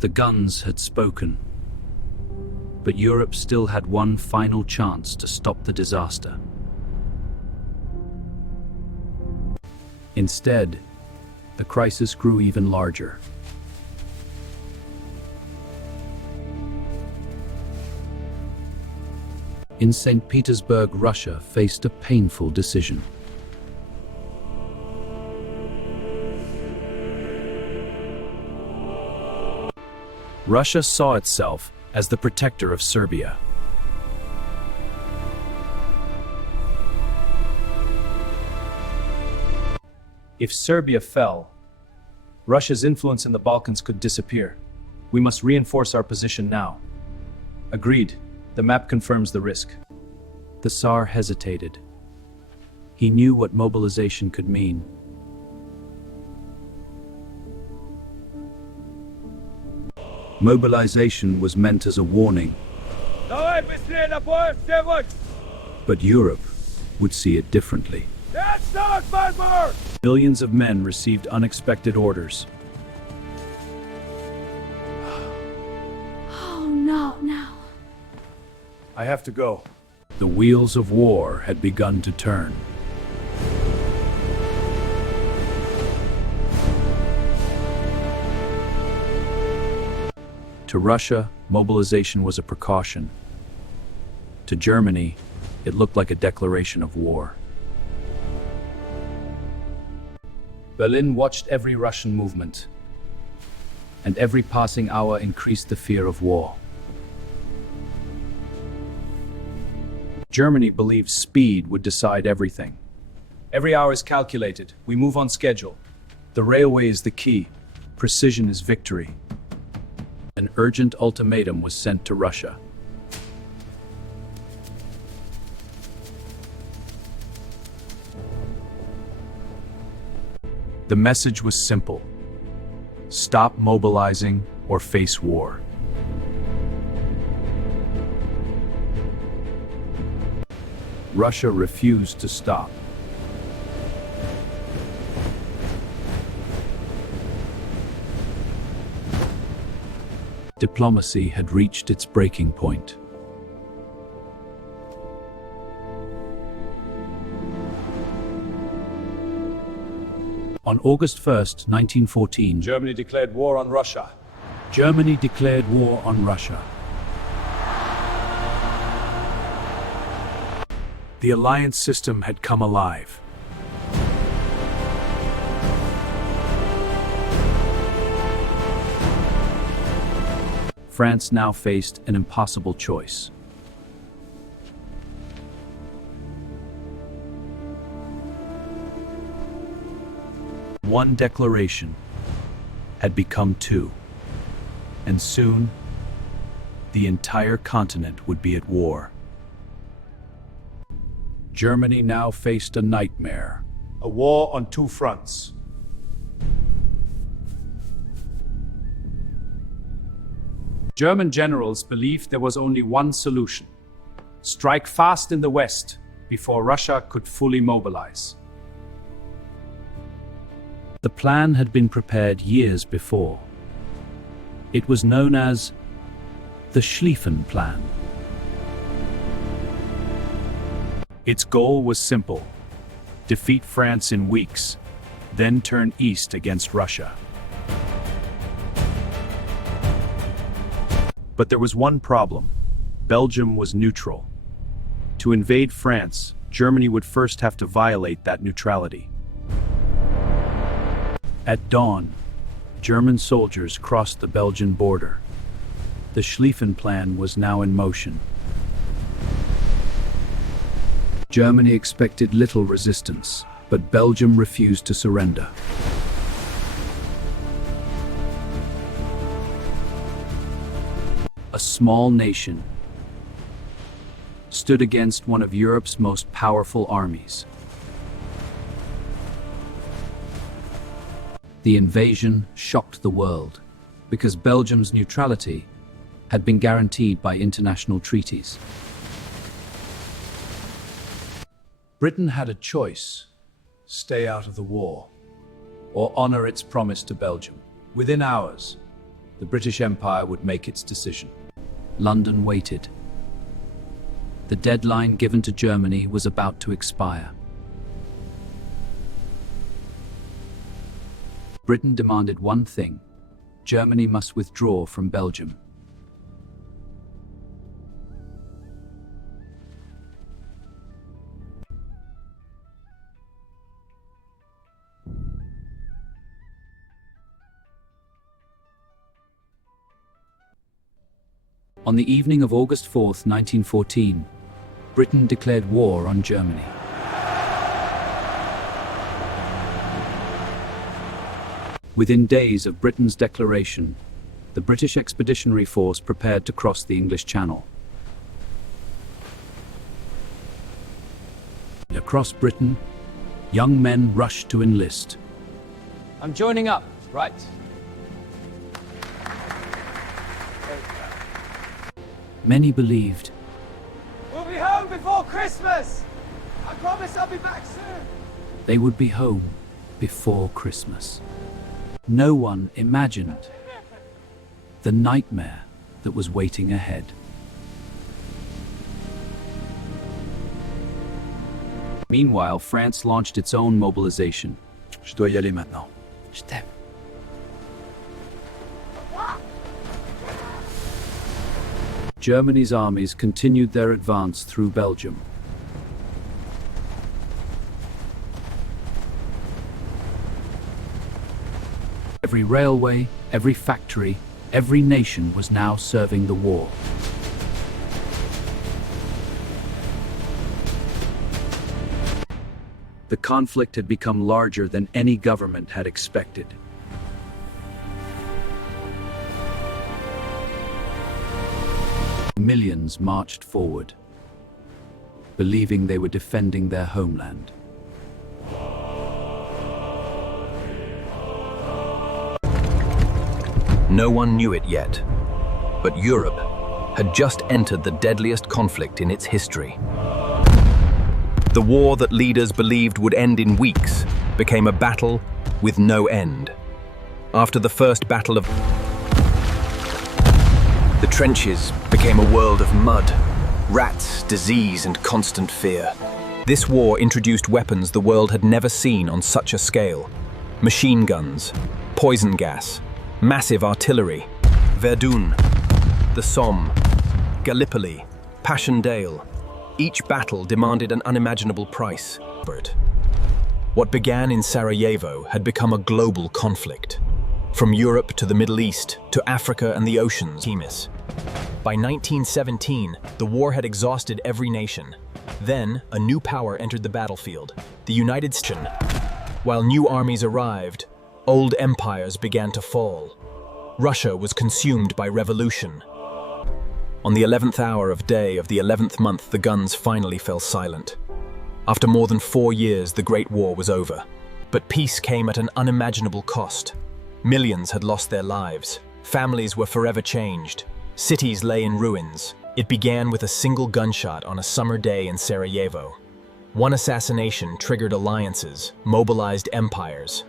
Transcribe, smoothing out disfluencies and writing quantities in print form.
The guns had spoken, but Europe still had one final chance to stop the disaster. Instead, the crisis grew even larger. In St. Petersburg, Russia faced a painful decision. Russia saw itself as the protector of Serbia. If Serbia fell, Russia's influence in the Balkans could disappear. We must reinforce our position now. Agreed. The map confirms the risk. The Tsar hesitated. He knew what mobilization could mean. Mobilization was meant as a warning, but Europe would see it differently. Millions of men received unexpected orders. Oh, no. I have to go. The wheels of war had begun to turn. To Russia, mobilization was a precaution. To Germany, it looked like a declaration of war. Berlin watched every Russian movement, and every passing hour increased the fear of war. Germany believed speed would decide everything. Every hour is calculated. We move on schedule. The railway is the key. Precision is victory. An urgent ultimatum was sent to Russia. The message was simple: stop mobilizing or face war. Russia refused to stop. Diplomacy had reached its breaking point. On August 1st, 1914, Germany declared war on Russia. Germany declared war on Russia. The alliance system had come alive. France now faced an impossible choice. One declaration had become two, and soon the entire continent would be at war. Germany now faced a nightmare. A war on two fronts. German generals believed there was only one solution: strike fast in the west before Russia could fully mobilize. The plan had been prepared years before. It was known as the Schlieffen Plan. Its goal was simple: defeat France in weeks, then turn east against Russia. But there was one problem. Belgium was neutral. To invade France, Germany would first have to violate that neutrality. At dawn, German soldiers crossed the Belgian border. The Schlieffen Plan was now in motion. Germany expected little resistance, but Belgium refused to surrender. A small nation stood against one of Europe's most powerful armies. The invasion shocked the world because Belgium's neutrality had been guaranteed by international treaties. Britain had a choice: stay out of the war or honor its promise to Belgium. Within hours, the British Empire would make its decision. London waited. The deadline given to Germany was about to expire. Britain demanded one thing: Germany must withdraw from Belgium. On the evening of August 4th, 1914, Britain declared war on Germany. Within days of Britain's declaration, the British Expeditionary Force prepared to cross the English Channel. Across Britain, young men rushed to enlist. I'm joining up, right? Many believed We'll be home before Christmas! I promise I'll be back soon! they would be home before Christmas. No one imagined the nightmare that was waiting ahead. Meanwhile, France launched its own mobilization. Je dois y aller maintenant. Je t'aime. Germany's armies continued their advance through Belgium. Every railway, every factory, every nation was now serving the war. The conflict had become larger than any government had expected. Millions marched forward, believing they were defending their homeland. No one knew it yet, but Europe had just entered the deadliest conflict in its history. The war that leaders believed would end in weeks became a battle with no end. After the first battle of the trenches became a world of mud, rats, disease, and constant fear. This war introduced weapons the world had never seen on such a scale. Machine guns, poison gas, massive artillery, Verdun, the Somme, Gallipoli, Passchendaele. Each battle demanded an unimaginable price. What began in Sarajevo had become a global conflict. From Europe to the Middle East, to Africa and the oceans. By 1917, the war had exhausted every nation. Then, a new power entered the battlefield, the United States. While new armies arrived, old empires began to fall. Russia was consumed by revolution. On the 11th hour of day of the 11th month, the guns finally fell silent. After more than 4 years, the Great War was over. But peace came at an unimaginable cost. Millions had lost their lives. Families were forever changed. Cities lay in ruins. It began with a single gunshot on a summer day in Sarajevo. One assassination triggered alliances, mobilized empires.